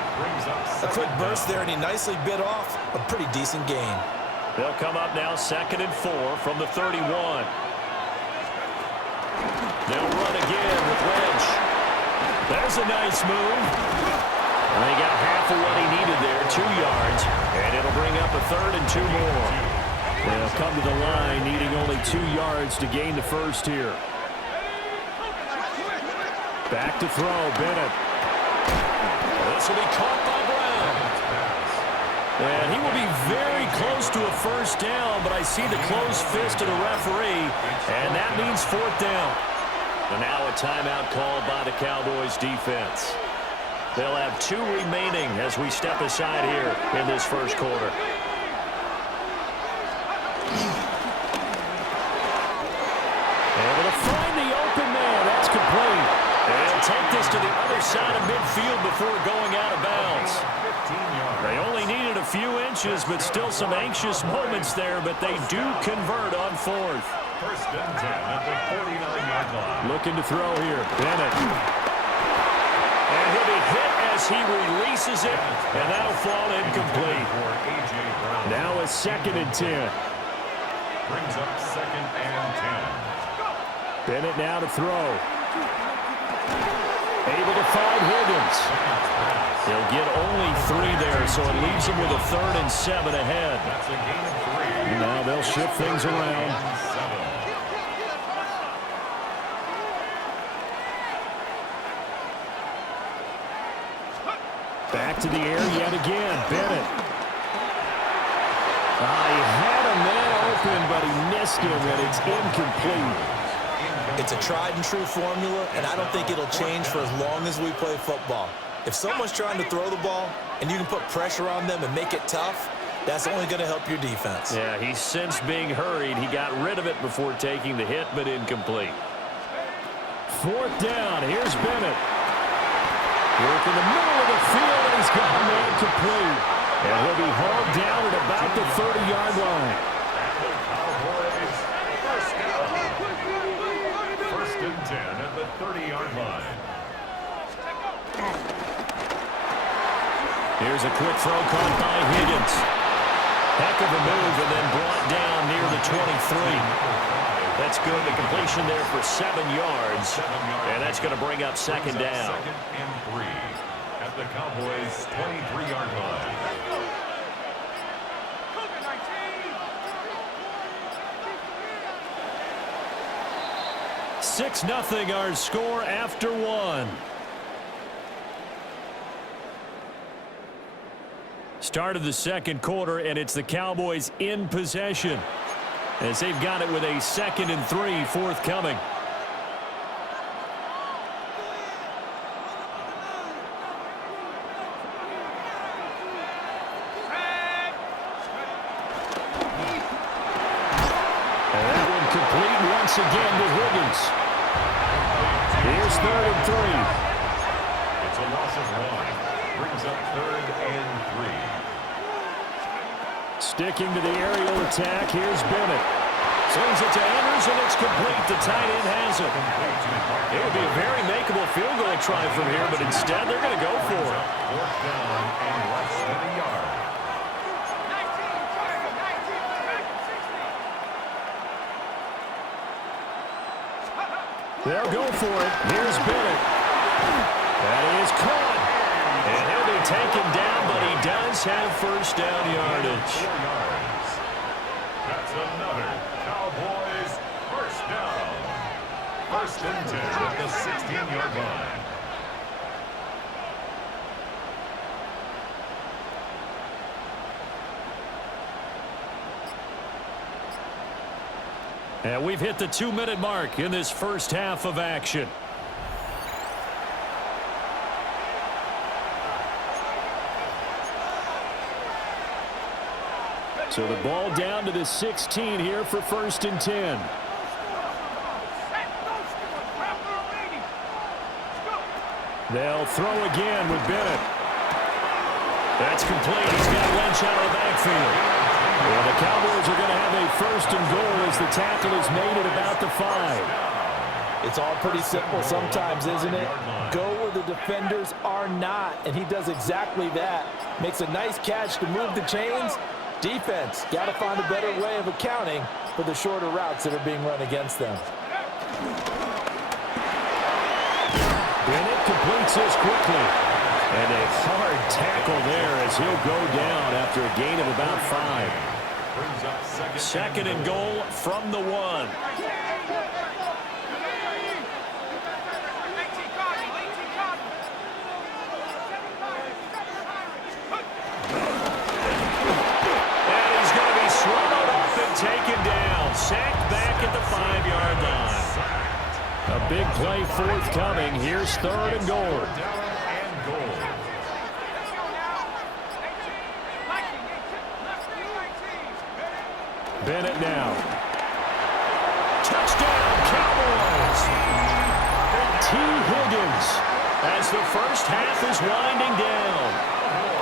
A quick burst there, and he nicely bit off a pretty decent gain. They'll come up now 2nd and 4 from the 31. They'll run again with Lynch. There's a nice move. And they got half of what he needed there, 2 yards. And it'll bring up a 3rd and 2 more. They'll come to the line needing only 2 yards to gain the first here. Back to throw, Bennett. This will be caught by Brown. And he will be very close to a 1st down, but I see the closed fist of the referee, and that means 4th down. And now a timeout called by the Cowboys defense. They'll have 2 remaining as we step aside here in this first quarter. Able to find the open man. That's complete. And he'll take this to the other side of midfield before going out of bounds. They only needed a few inches, but still some anxious moments there, but they do convert on 4th. 1st and 10 at the 49-yard line. Looking to throw here. Bennett. And he'll be hit as he releases it, and that'll fall incomplete. Now a 2nd and 10. Brings up 2nd and 10. Bennett now to throw. Able to find Higgins. He'll get only 3 there, so it leaves him with a 3rd and 7 ahead. That's a gain of 3. Now they'll shift things around. Back to the air yet again. Bennett. He had a man open, but he missed him, and it's incomplete. It's a tried-and-true formula, and I don't think it'll change for as long as we play football. If someone's trying to throw the ball, and you can put pressure on them and make it tough, that's only going to help your defense. Yeah, he sensed being hurried. He got rid of it before taking the hit, but incomplete. 4th down. Here's Bennett. Work in the middle of the field, and he's got a man complete. And he'll be hauled down at about the 30-yard line. Cowboys, first down. 1st and 10 at the 30-yard line. Here's a quick throw caught by Higgins. Heck of a move, and then brought down near the 23. That's good. The completion there for 7 yards. And that's going to bring up 2nd down. 2nd and 3 at the Cowboys' 23-yard line. 6-0 our score after 1. Start of the 2nd quarter, and it's the Cowboys in possession as they've got it with a 2nd and 3 forthcoming. And that one complete once again to Higgins. Here's 3rd and 3. It's a loss of 1. Brings up 3rd and 3. Sticking to the aerial attack, here's Bennett. Swings it to Anderson, it's complete. The tight end has it. It would be a very makeable field goal try from here, but instead they're going to go for it. 4th down and less than a yard. They'll go for it. Here's Bennett. That is caught. And he'll be taken down, but he does have 1st down yardage. 4 yards. That's another Cowboys 1st down. 1st and 10 at the 16-yard line. And we've hit the 2-minute mark in this first half of action. So the ball down to the 16 here for 1st and 10. They'll throw again with Bennett. That's complete. He's got Lynch out of the backfield. Well, the Cowboys are going to have a 1st and goal as the tackle is made at about the 5. It's all pretty simple sometimes, isn't it? Go where the defenders are not, and he does exactly that. Makes a nice catch to move the chains. Defense, got to find a better way of accounting for the shorter routes that are being run against them. Bennett completes this quickly. And a hard tackle there as he'll go down after a gain of about 5. 2nd and goal from the 1. Taken down, sacked back at the 5-yard line. A big play forthcoming. Here's 3rd and goal. Bennett now. Touchdown, Cowboys! T. Higgins as the first half is winding down.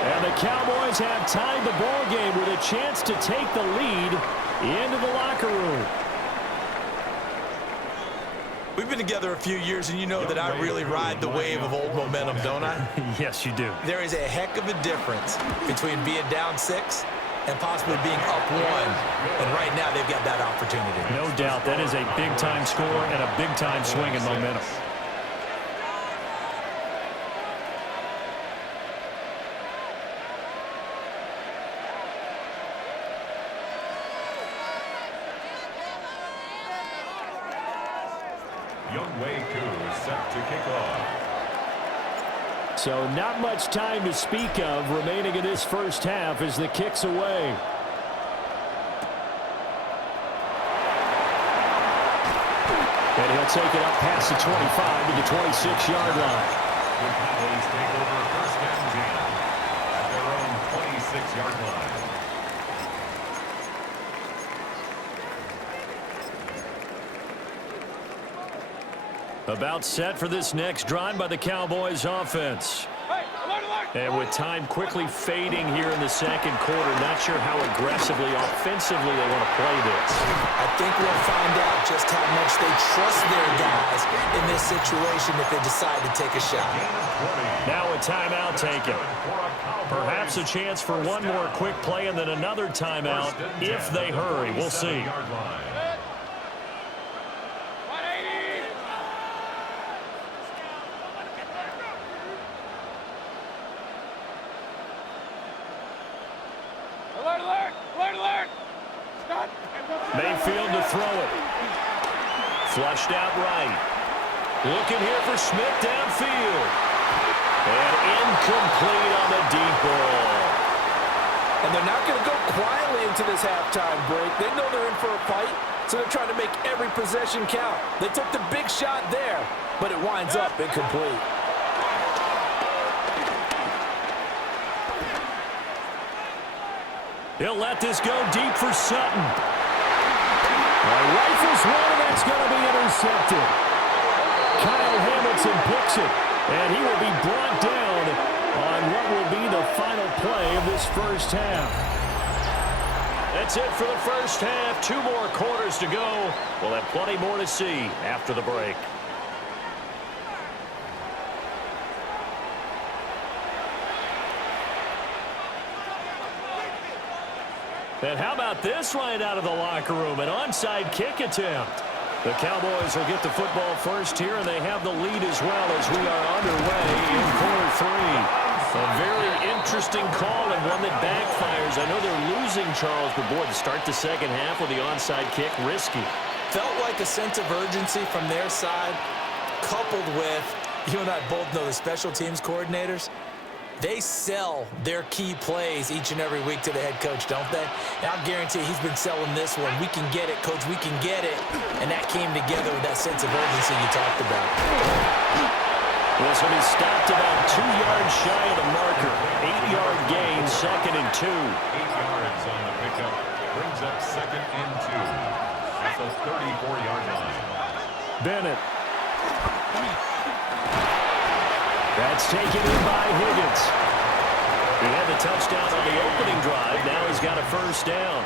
And the Cowboys have tied the ball game with a chance to take the lead into the locker room. We've been together a few years, and you know that I really ride the wave of old momentum, don't I? Yes, you do. There is a heck of a difference between being down 6 and possibly being up one. And right now, they've got that opportunity. No doubt. That is a big-time score and a big-time swing in momentum. Set to kick off. So not much time to speak of remaining in this first half as the kick's away. And he'll take it up past the 25 to the 26-yard line. The Cowboys take over first and 10 at their own 26-yard line. About set for this next drive by the Cowboys offense. And with time quickly fading here in the second quarter, not sure how aggressively, offensively they want to play this. I think we'll find out just how much they trust their guys in this situation if they decide to take a shot. Now a timeout taken. Perhaps a chance for one more quick play and then another timeout if they hurry. We'll see. Mayfield to throw it. Flushed out right. Looking here for Smith downfield. And incomplete on the deep ball. And they're not going to go quietly into this halftime break. They know they're in for a fight, so they're trying to make every possession count. They took the big shot there, but it winds up incomplete. He'll let this go deep for Sutton. Rifles one, and that's going to be intercepted. Kyle Hamilton picks it, and he will be brought down on what will be the final play of this first half. That's it for the first half. 2 more quarters to go. We'll have plenty more to see after the break. And how about this right out of the locker room? An onside kick attempt. The Cowboys will get the football first here, and they have the lead as well as we are underway in quarter 3. A very interesting call and one that backfires. I know they're losing, Charles, but boy, to start the second half with the onside kick, risky. Felt like a sense of urgency from their side, coupled with, you and I both know the special teams coordinators. They sell their key plays each and every week to the head coach, don't they? And I'll guarantee he's been selling this one. We can get it, coach, we can get it. And that came together with that sense of urgency you talked about. This will be stopped about 2 yards shy of the marker. 8-yard gain, 2nd and 2. 8 yards on the pickup. Brings up 2nd and 2 at the 34-yard line. Bennett. That's taken in by Higgins. He had the touchdown on the opening drive. Now he's got a first down.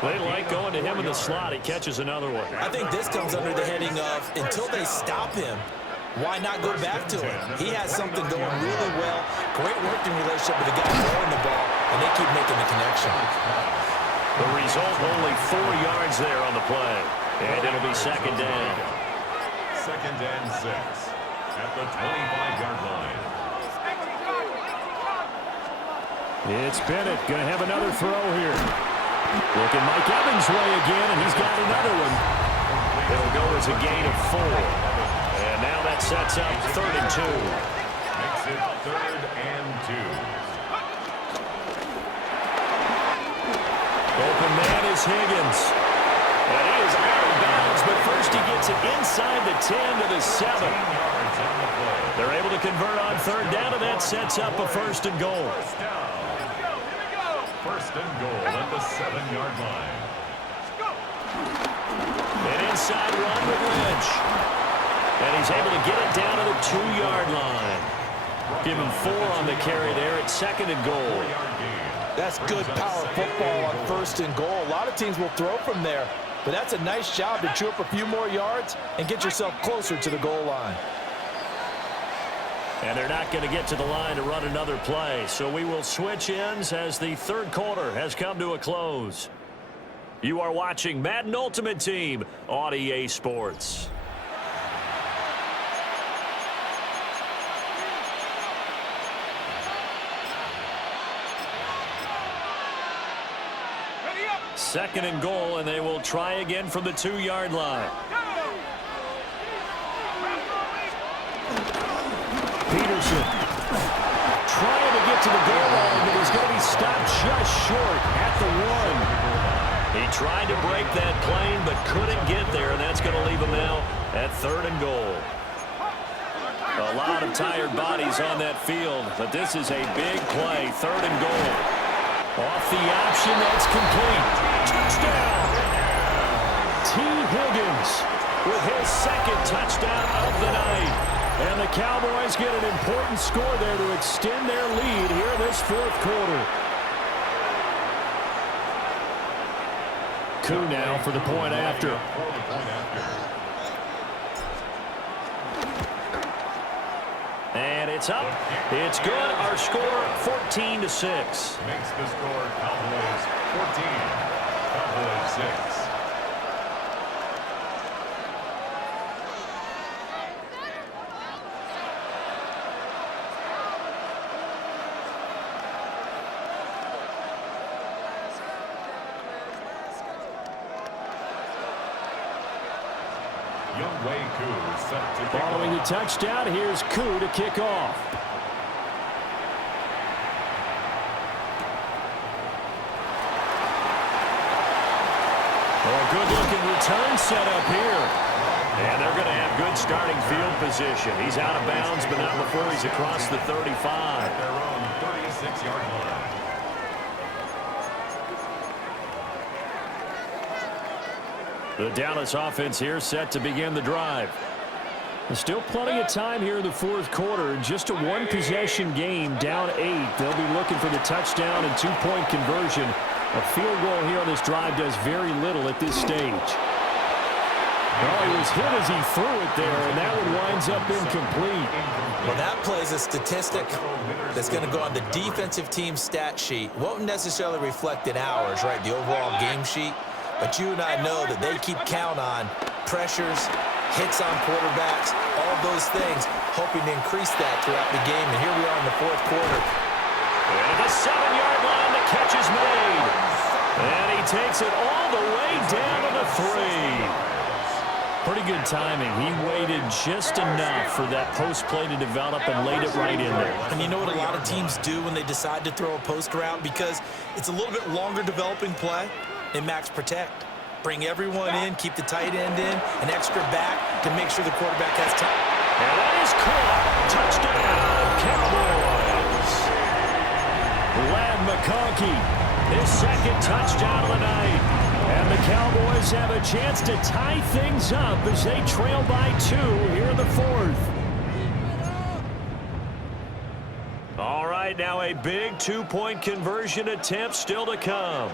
They like going to him in the slot. He catches another one. I think this comes under the heading of, until they stop him, why not go back to him? He has something going really well. Great working relationship with the guy throwing the ball, and they keep making the connection. The result, only 4 yards there on the play. And it'll be 2nd down. 2nd and 6. At the 25-yard line. It's Bennett going to have another throw here. Looking Mike Evans' way again, and he's got another one. It'll go as a gain of 4. And now that sets up 3rd and 2. Makes it 3rd and 2. Open man is Higgins. And he is out of bounds, but first he gets it inside the 10 to the 7. They're able to convert on 3rd down, and that sets up a 1st and goal. First down. 1st and goal at the 7-yard line. An inside run with Lynch. And he's able to get it down to the 2-yard line. Give him 4 on the carry there at 2nd and goal. That's good power football on 1st and goal. A lot of teams will throw from there, but that's a nice job to chew up a few more yards and get yourself closer to the goal line. And they're not going to get to the line to run another play. So we will switch ends as the third quarter has come to a close. You are watching Madden Ultimate Team on EA Sports. Second and goal, and they will try again from the 2-yard line. Peterson trying to get to the goal line, but he's going to be stopped just short at the 1. He tried to break that plane, but couldn't get there, and that's going to leave him now at 3rd and goal. A lot of tired bodies on that field, but this is a big play. 3rd and goal. Off the option, that's complete. Touchdown! T. Higgins with his second touchdown of the night. And the Cowboys get an important score there to extend their lead here in this 4th quarter. Coup now for the point after. And it's up. It's good. Our score 14-6. Makes the score Cowboys 14, Cowboys 6. Following the touchdown, here's Koo to kick off. A good-looking return set up here. And they're going to have good starting field position. He's out of bounds, but not before he's across the 35. At their own 36-yard line. The Dallas offense here set to begin the drive. There's still plenty of time here in the 4th quarter. Just a one-possession game, down 8. They'll be looking for the touchdown and 2-point conversion. A field goal here on this drive does very little at this stage. Well, he was hit as he threw it there, and that one winds up incomplete. Well, that plays a statistic that's going to go on the defensive team stat sheet. Won't necessarily reflect in ours, right, the overall game sheet. But you and I know that they keep count on pressures, hits on quarterbacks, all those things, hoping to increase that throughout the game. And here we are in the 4th quarter. And at the 7-yard line, the catch is made. And he takes it all the way down to the 3. Pretty good timing. He waited just enough for that post play to develop and laid it right in there. And you know what a lot of teams do when they decide to throw a post route? Because it's a little bit longer developing play. They max protect. Bring everyone in, keep the tight end in, an extra back to make sure the quarterback has time. And that is caught. Touchdown, Cowboys. Lad McConkey, his second touchdown of the night. And the Cowboys have a chance to tie things up as they trail by 2 here in the 4th. All right, now a big 2-point conversion attempt still to come.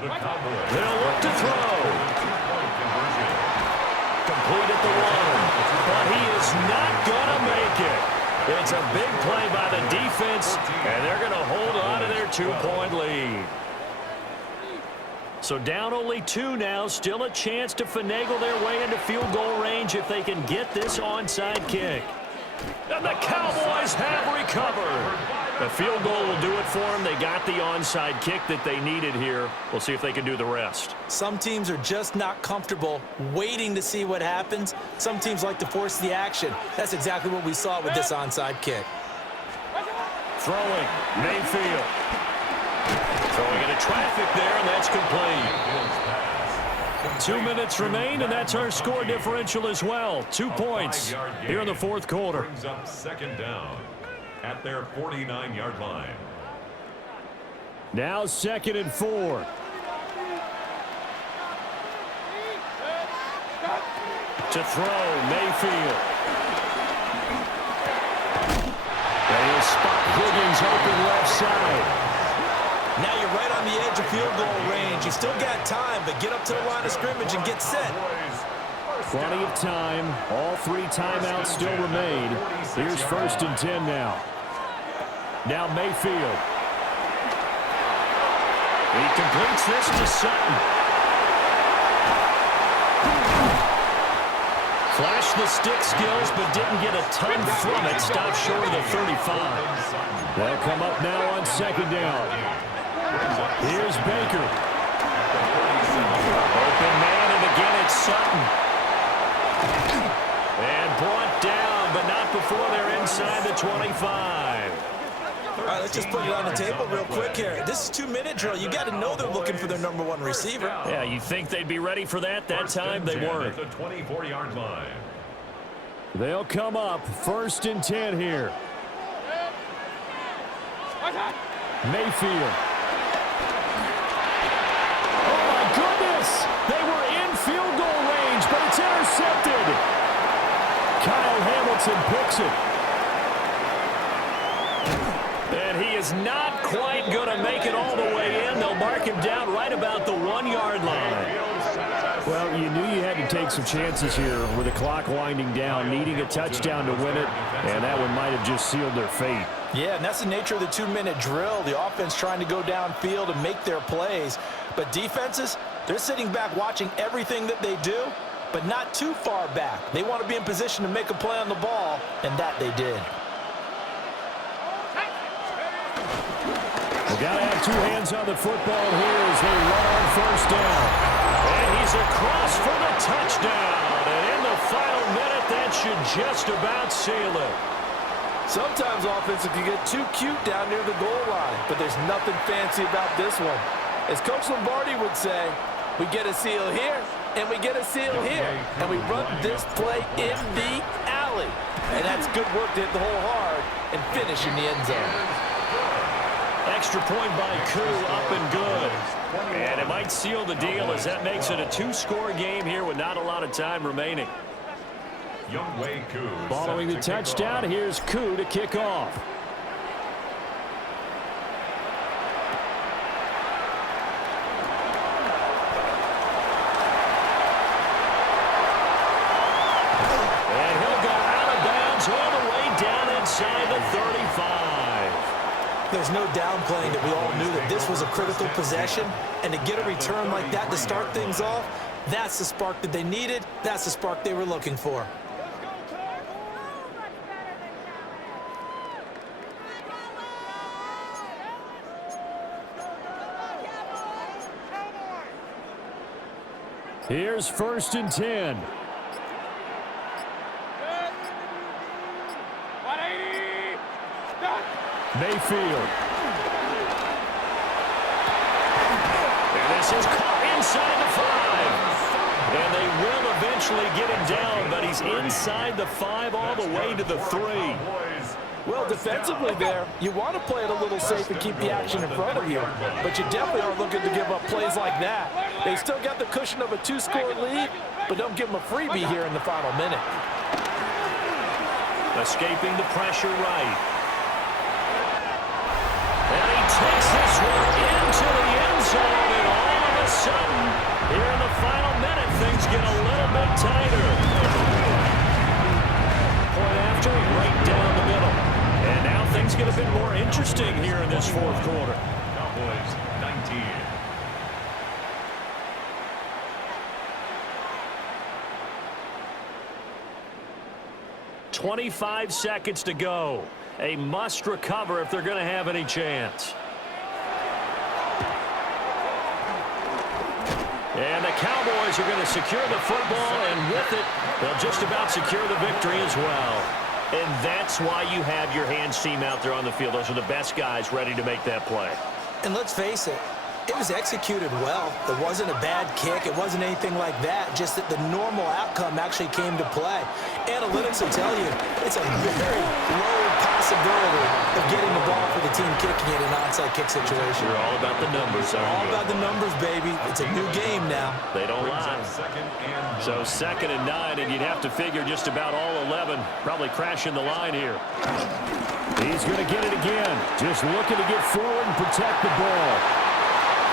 The Cowboys. They'll look to throw. 2-point conversion. Complete at the 1, but he is not going to make it. It's a big play by the defense, and they're going to hold on to their 2-point lead. So down only 2 now, still a chance to finagle their way into field goal range if they can get this onside kick. And the Cowboys have recovered. The field goal will do it for them. They got the onside kick that they needed here. We'll see if they can do the rest. Some teams are just not comfortable waiting to see what happens. Some teams like to force the action. That's exactly what we saw with this onside kick. Throwing, Mayfield. Throwing into traffic there, and that's complete. 2 minutes remain, and that's our score differential as well. 2 points here in the 4th quarter. Brings up 2nd down at their 49-yard line. Now 2nd and 4. To throw, Mayfield. And he'll spot Higgins open left side. Now you're right on the edge of field goal range. You still got time, but get up to the line of scrimmage and get set. Plenty of time. All 3 timeouts still remain. Here's 1st and 10 now. Now Mayfield. He completes this to Sutton. Flashed the stick skills, but didn't get a ton from it. Stopped short of the 35. They'll come up now on 2nd down. Here's Baker. Open man, and again it's Sutton. And brought down, but not before they're inside the 25. All right, let's just put it on the table real quick here. This is 2-minute drill. You got to know they're looking for their number 1 receiver. Yeah, you think they'd be ready for that? That time they weren't. At the 24-yard line. They'll come up 1st and 10 here. Mayfield. Oh, my goodness! They were in field goal range, but it's intercepted. Kyle Hamilton picks it. And he is not quite going to make it all the way in. They'll mark him down right about the 1-yard line. Well, you knew you had to take some chances here with the clock winding down, needing a touchdown to win it, and that one might have just sealed their fate. Yeah, and that's the nature of the 2-minute drill. The offense trying to go downfield and make their plays. But defenses, they're sitting back watching everything that they do, but not too far back. They want to be in position to make a play on the ball, and that they did. They got to have 2 hands on the football here as they run on 1st down. And he's across for the touchdown. And in the final minute, that should just about seal it. Sometimes offenses can get too cute down near the goal line, but there's nothing fancy about this one. As Coach Lombardi would say, we get a seal here, and we get a seal here, and we run this play in the alley. And that's good work to hit the hole hard and finish in the end zone. Extra point by Koo, up and good. And it might seal the deal as that makes it a 2-score game here with not a lot of time remaining. Following the touchdown, here's Koo to kick off. And he'll go out of bounds all the way down inside the 35. There's no downplaying that we all knew that this was a critical possession, and to get a return like that to start things off, that's the spark that they needed. That's the spark they were looking for. Here's 1st and 10. Mayfield. And this is caught inside the 5. And they will eventually get him down, but he's inside the 5 all the way to the 3. Well, defensively there, you want to play it a little safe and keep the action in front of you, but you definitely aren't looking to give up plays like that. They still got the cushion of a 2-score lead, but don't give them a freebie here in the final minute. Escaping the pressure right. And he takes this one into the end zone, and all of a sudden, here in the final minute, things get a little bit tighter. Point after, right down the middle. And now things get a bit more interesting here in this 4th quarter. Cowboys 19. 25 seconds to go. A must recover if they're going to have any chance. And the Cowboys are going to secure the football, and with it, they'll just about secure the victory as well. And that's why you have your hands team out there on the field. Those are the best guys ready to make that play. And let's face it, it was executed well. It wasn't a bad kick. It wasn't anything like that. Just that the normal outcome actually came to play. Analytics will tell you it's a very low possibility of getting the ball for the team kicking it in an onside kick situation. We're all about the numbers. All about the numbers, baby. It's a new game now. They don't lie. So 2nd and 9, and you'd have to figure just about all 11 probably crashing the line here. He's going to get it again. Just looking to get forward and protect the ball.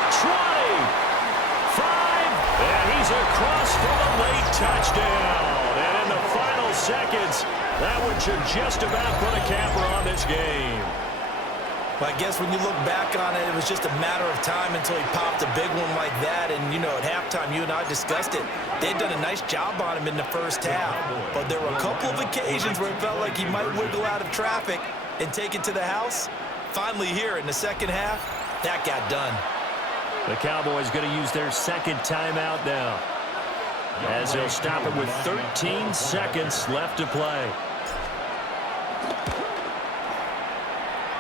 20, 5, and he's across goes for the late touchdown. And in the final seconds, that one should just about put a capper on this game. Well, I guess when you look back on it, it was just a matter of time until he popped a big one like that. And, you know, at halftime, you and I discussed it. They'd done a nice job on him in the first half. But there were a couple of occasions where it felt like he might wiggle out of traffic and take it to the house. Finally here in the second half, that got done. The Cowboys going to use their second timeout now, as they'll stop it with 13 seconds left to play.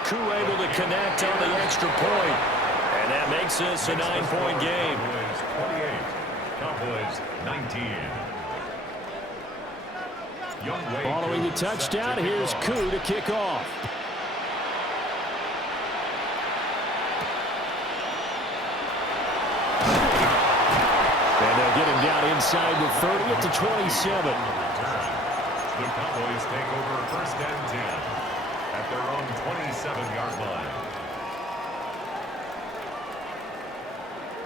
Koo able to connect on the extra point, and that makes this a 9-point game. Cowboys 19. Following the touchdown, here's Koo to kick off. And they'll get him down inside the 30 at the 27. The Cowboys take over first and 10 at their own 27-yard line.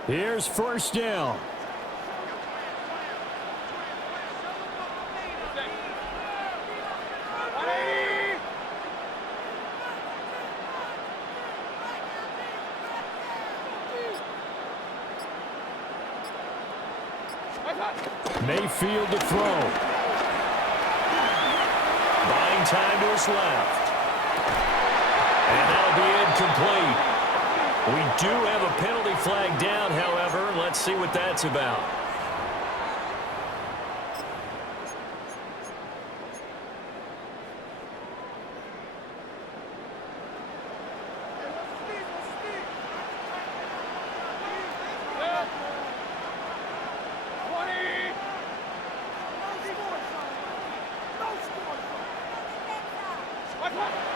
Here's first down. Mayfield to throw. Buying time to his left. And that'll be incomplete. We do have a penalty flag down, however. Let's see what that's about.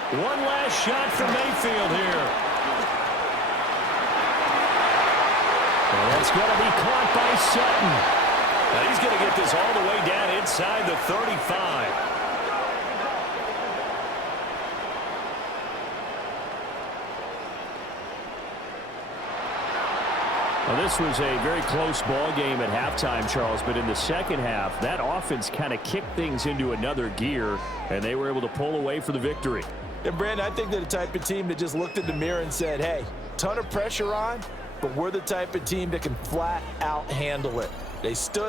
One last shot for Mayfield here. And that's going to be caught by Sutton. Now he's going to get this all the way down inside the 35. Well, this was a very close ball game at halftime, Charles, but in the second half, that offense kind of kicked things into another gear, and they were able to pull away for the victory. And, Brandon, I think they're the type of team that just looked in the mirror and said, hey, ton of pressure on, but we're the type of team that can flat out handle it. They stood